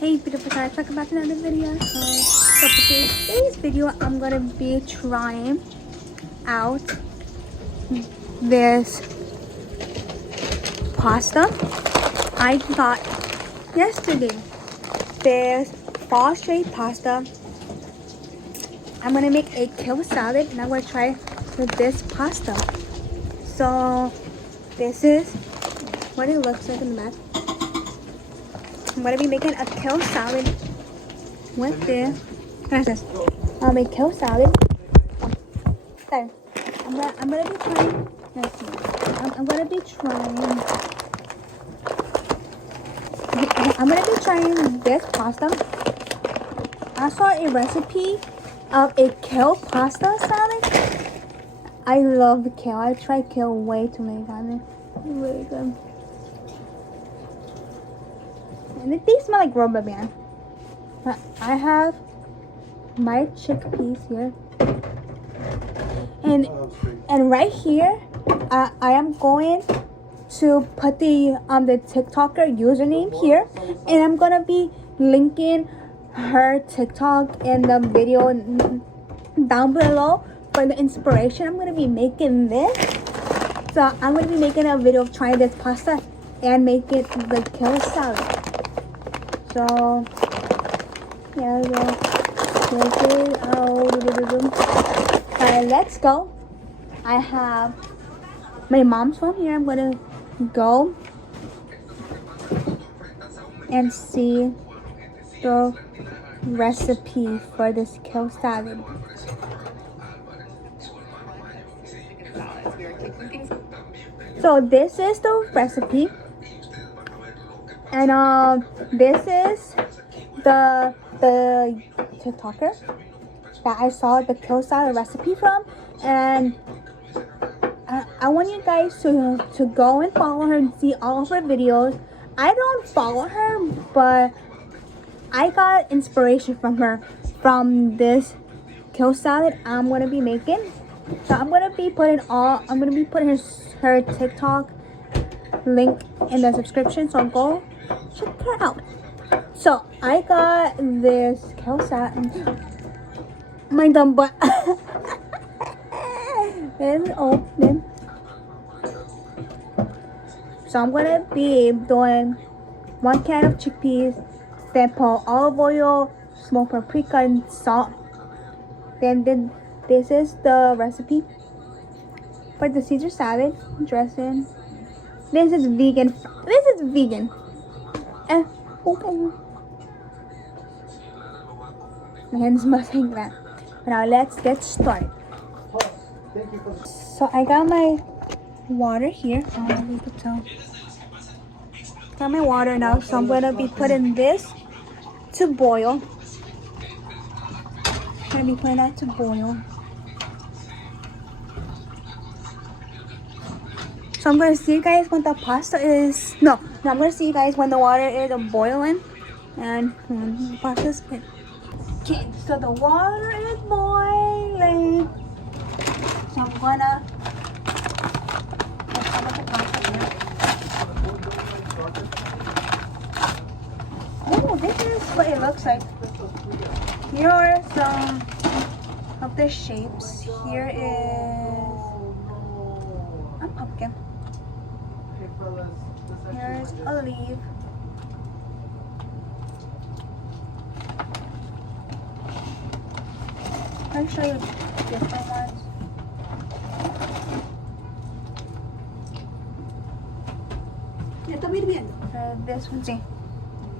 Hey beautiful guys, welcome back to another video. So for today's video, I'm gonna be trying out this pasta I got yesterday. This fall shaped pasta. I'm gonna make a kale salad and I'm gonna try with this pasta. So this is what it looks like in the back. I'm gonna be making a kale salad with this. I'll make kale salad. There. I'm gonna be trying. Let's see. I'm gonna be trying this pasta. I saw a recipe of a kale pasta salad. I love kale. I tried kale way too many times. It's really good. And they smell like rubber band. But I have my chickpeas here. And right here, I am going to put the TikToker username here. And I'm going to be linking her TikTok in the video down below for the inspiration. I'm going to be making this. So I'm going to be making a video of trying this pasta and make it the kale salad. So, yeah, let's go. I have my mom's phone here. I'm gonna go and see the recipe for this kale salad. So this is the recipe. And this is the TikToker that I saw the kale salad recipe from, and I want you guys to go and follow her and see all of her videos. I don't follow her, but I got inspiration from her from this kale salad I'm gonna be making. So I'm gonna be putting her TikTok link in the description. So go check her out. So I got this kale salad. My dumb butt. Then open. So I'm gonna be doing 1 can of chickpeas, then put olive oil, smoked paprika, and salt. Then this is the recipe for the Caesar salad dressing. This is vegan. Okay. My hands must hang that. Now let's get started. So I got my water here. Got my water now, so I'm gonna be putting this to boil. I'm gonna be putting that to boil. So I'm gonna see you guys when the pasta is I'm gonna see you guys when the water is boiling and when the pasta is good. Okay, so the water is boiling. So I'm gonna put some of the pasta here. Oh, this is what it looks like. Here are some of the shapes. Here is a pumpkin. Here's a leaf. I'll show you different ones. ¿Ya está hirviendo? This one, sí.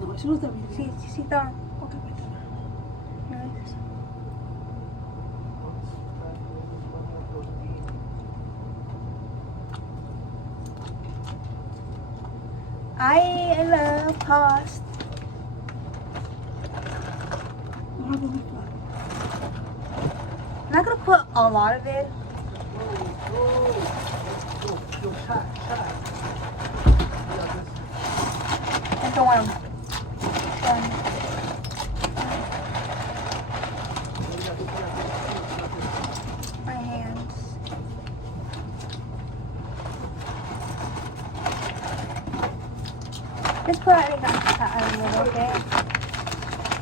No, eso no está hirviendo. Sí está. Ok, pues está. I love pasta. I'm not gonna put a lot of it. I don't want to. My hands. Just put it a little bit.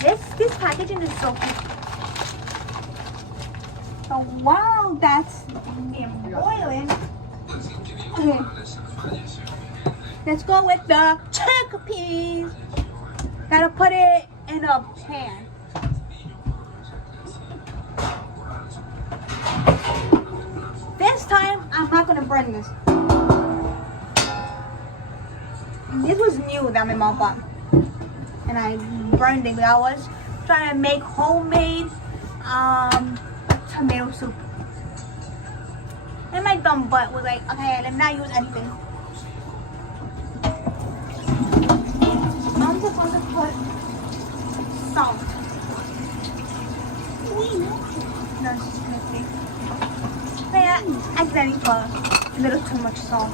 This packaging is so cute. So while that's being boiling, okay, let's go with the chickpeas. Gotta put it in a pan. This time, I'm not gonna burn this. This was new that my mom bought. And I burned it. I was trying to make homemade tomato soup. And my dumb butt was like, okay, let's not use anything. I'm supposed to put salt. No, okay. I accidentally put a little too much salt.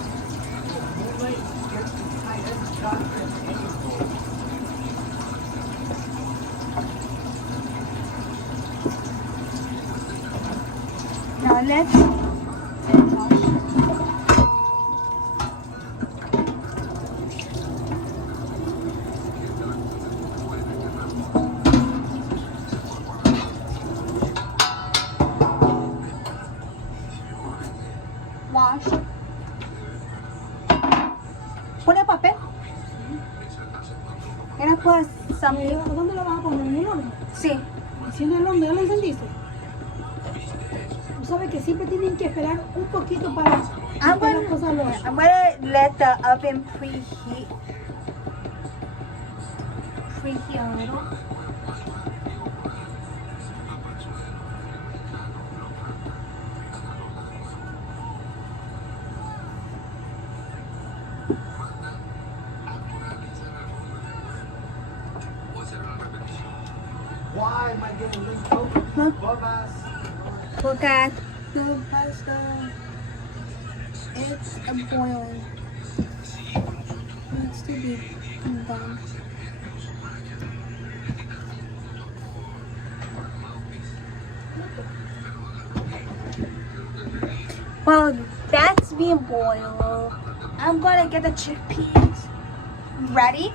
Now let's wash. Pon el papel. Era pues something. ¿Dónde lo vas a poner? ¿En el horno? Sí. Si en el horno, ¿ya lo encendiste? Tú sabes que siempre tienen que esperar un poquito para I'm meter las cosas al horno. gonna let the oven preheat a little. Why am I getting linked over? Huh? Bombas. Look at the pasta. It's boiling. It needs to be done. Well, that's being boiled. I'm gonna get the chickpeas ready.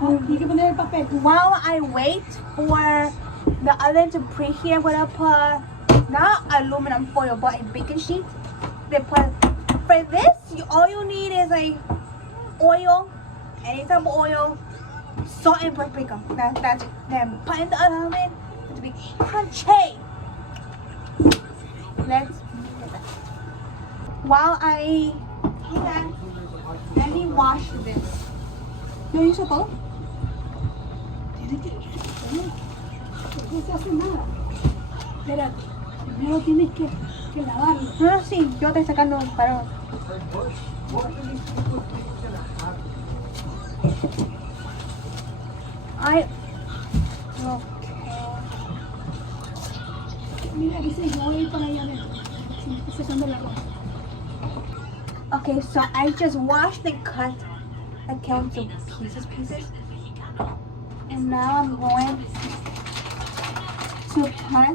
Hay que poner el papel. While I wait for the oven to preheat, I'm gonna put not aluminum foil but a baking sheet. For this, all you need is like oil, any type of oil, salt and paprika. That's it. Then put in the oven to be crunchy. Let's get that. While I do that, let me wash this. ¿Lo hizo todo? Tienes que... No se hace nada. Espérate. Primero tienes que lavarlo. No, sí, yo estoy sacando para. Mira, dice, yo voy a ir para allá adentro. Sí, estoy sacando la ropa. Okay, so I just washed and cut the kale into pieces. And now I'm going to put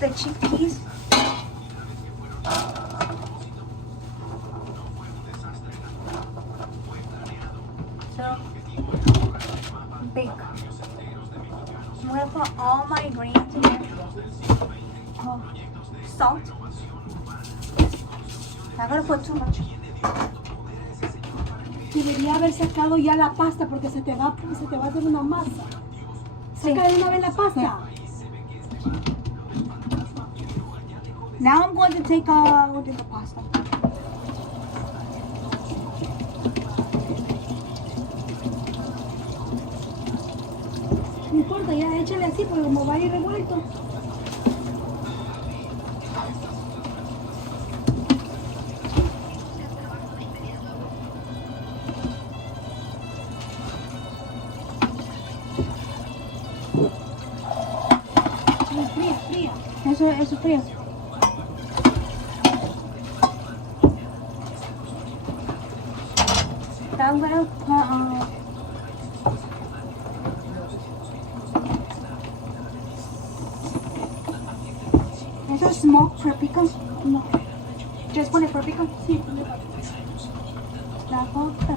the chickpeas. So big. I'm gonna put all my ingredients in here. Oh, salt. Not gonna put too much. Debería haber sacado ya la pasta porque se te va a hacer una masa. Sí. Saca de una vez la pasta. Now I'm going to take the pasta. No importa, ya échale así porque como va a ir revuelto. Fría. Eso es frío. So I'm gonna put ¿eso es smoked paprika? No. Just pone paprika? Sí, La paprika.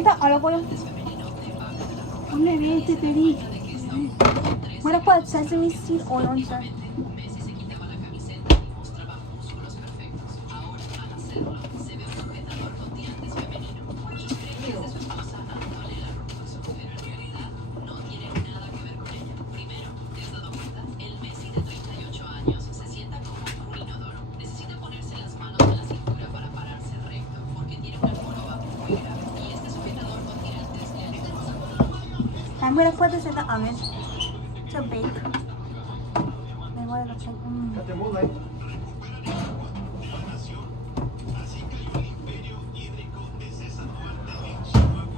Necesita olive oil. Ponle de este, te di. I'm gonna put sesame seed oil inside. I'm gonna put this in the oven to bake. And what it looks like. At the moonlight.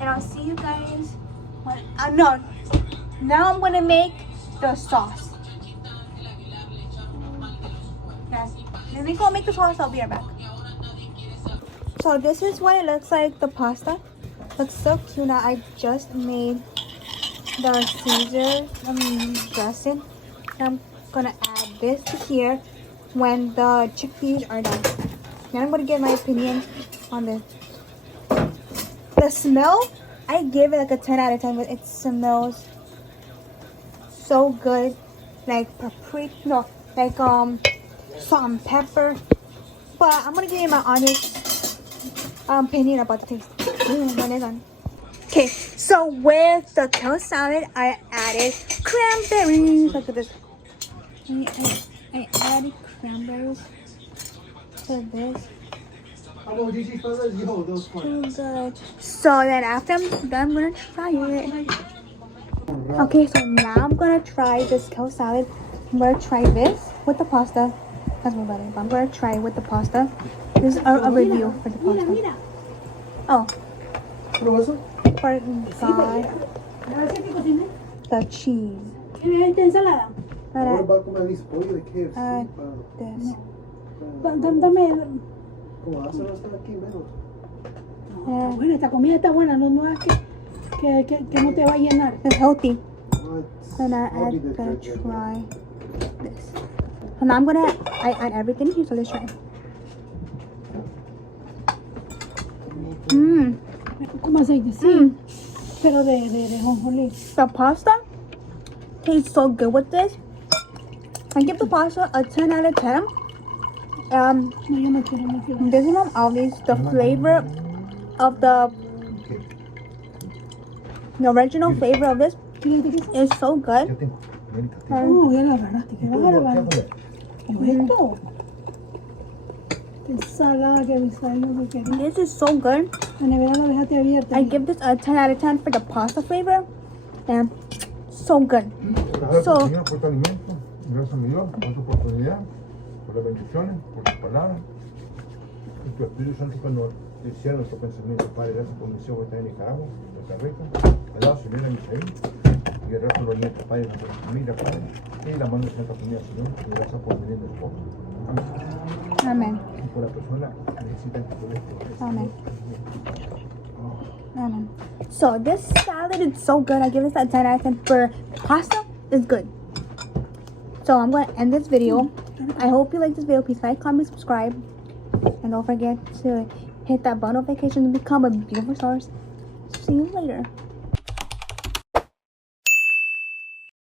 And I'll see you guys when no. Now I'm gonna make the sauce. Yes. Let me go make the sauce, I'll be right back. So this is what it looks like, the pasta. Looks so cute. Now I just made the Caesar dressing. I'm gonna add this to here when the chickpeas are done. Now I'm gonna give my opinion on this. The smell, I give it like a 10 out of 10, but it smells so good. Like paprika, no, like salt and pepper. But I'm gonna give you my honest opinion about the taste. When it's done. Okay, so with the kale salad, I added cranberries. Look at this. I added cranberries to this. How about these fellas? Yo, those ones. So good. So then after I'm done, I'm gonna try it. Okay, so now I'm gonna try this kale salad. I'm gonna try this with the pasta. That's my butter. But I'm gonna try it with the pasta. This is a review for the Mira, pasta. mira. Oh, ¿Pero eso? for A ver si te cociné. the cheese. ¿Quieres esta ensalada? Ahora Para va a comer mis pollo de KFC. this. Dame. ¿Cómo vas a estar aquí menos? Bueno, esta comida está buena, no es que no te va a llenar. It's healthy. And I'll be the gonna judge. try this. And now I add everything here, so let's try. Mmm. Como aceite, sí. Pero de jonjolí. The pasta tastes so good with this. I give the pasta a 10 out of 10. No, yo no quiero. This is from Aldi's. The flavor of the original flavor of this ¿Quieres queso? is so good. No, ya la agarraste. ¿Qué vas a agarrar? ¿Qué es esto? Ensalada que me salió que quería. This is so good. La nevera la dejaste abierta. I give this a 10 out of 10 for the pasta flavor. And so good. So, Señor, por tu alimento, gracias a mi Dios, por tu oportunidad, por las bendiciones, por tus palabras. Y tu Espíritu Santo que nos hicieron nuestro pensamiento. Padre, gracias por mi misión que está en Nicaragua, en Costa Rica, al lado de Señor de Misael, y el resto de los nietos, Padre, de nuestra familia, Padre, y la mano de Santa Comida, Señor, y gracias por venir de poco. amen. Y por la persona que necesita que tú les Amen. Amen. So this salad is so good. I give this a 10 out of 10. For pasta, is good. So I'm going to end this video. I hope you like this video. Please like, comment, subscribe. And don't forget to hit that bell notification to become a beautiful source. See you later.